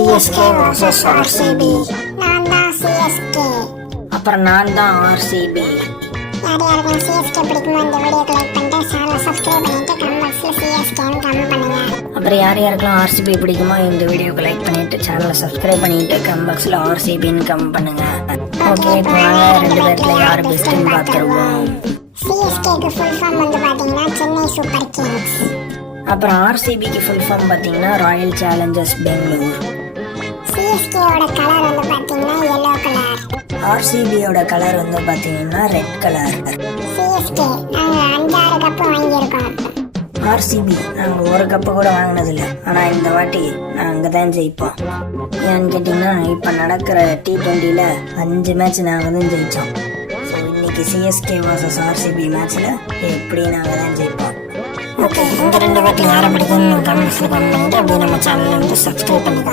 CSK vs RCB. நான் தான் CSK. அப்புறம் நான் தான் ஆர்சிபி. யார் யாருக்கெல்லாம் சிஎஸ்கே பிடிக்குமோ இந்த வீடியோக்கு லைக் பண்ணிட்டு சேனலை சப்ஸ்கிரைப் பண்ணிட்டு கமெண்ட் பாக்ஸில் சிஎஸ்கேன்னு கமெண்ட் பண்ணுங்க. அப்புறம் யார் யாருக்கெல்லாம் ஆர்சிபி பிடிக்குமோ இந்த வீடியோக்கு லைக் பண்ணிட்டு சேனலை சப்ஸ்கிரைப் பண்ணிட்டு கமெண்ட் பாக்ஸில் ஆர்சிபின்னு கமெண்ட் பண்ணுங்க. ஓகே, இப்போ வாங்க ரெண்டு பேர்ல யார் பெஸ்ட்னு பார்த்துருவோம். சிஎஸ்கேக்கு ஃபுல் ஃபார்ம் வந்து பார்த்தீங்கன்னா சென்னை சூப்பர் கிங்ஸ். அப்புறம் ஆர்சிபிக்கு ஃபுல் ஃபார்ம் பார்த்தீங்கன்னா ராயல் சேலஞ்சர்ஸ் பெங்களூர். சிஎஸ்கேவோட கலர் வந்து பார்த்தீங்கன்னா yellow கலர். ஆர்சிபியோட கலர் வந்து பார்த்தீங்கன்னா ரெட் கலர். சிஎஸ்கே நாங்கள் 5-6 கப்பு வாங்கியிருக்கோம். ஆர்சிபி நாங்கள் ஒரு கப்பு கூட வாங்கினதில்லை. ஆனால் இந்த வாட்டி நாங்கள் தான் ஜெயிப்போம். ஏன்னு கேட்டிங்கன்னா இப்போ நடக்கிற T20ல் 5 மேட்ச் நாங்கள் தான் ஜெயித்தோம். ஸோ இன்னைக்கு சிஎஸ்கே vs ஆர்சிபி மேட்ச்சில் எப்படி நாங்கள் தான் ஜெயிப்போம். ஓகே, இந்த ரெண்டு பேர்ல யாரை பிடிக்கும்னு கமெண்ட்ஸில் கமெண்ட் பண்ணிட்டு அப்படியே நம்ம சேனலில் வந்து சப்ஸ்கிரைப் பண்ணிக்கலாம்.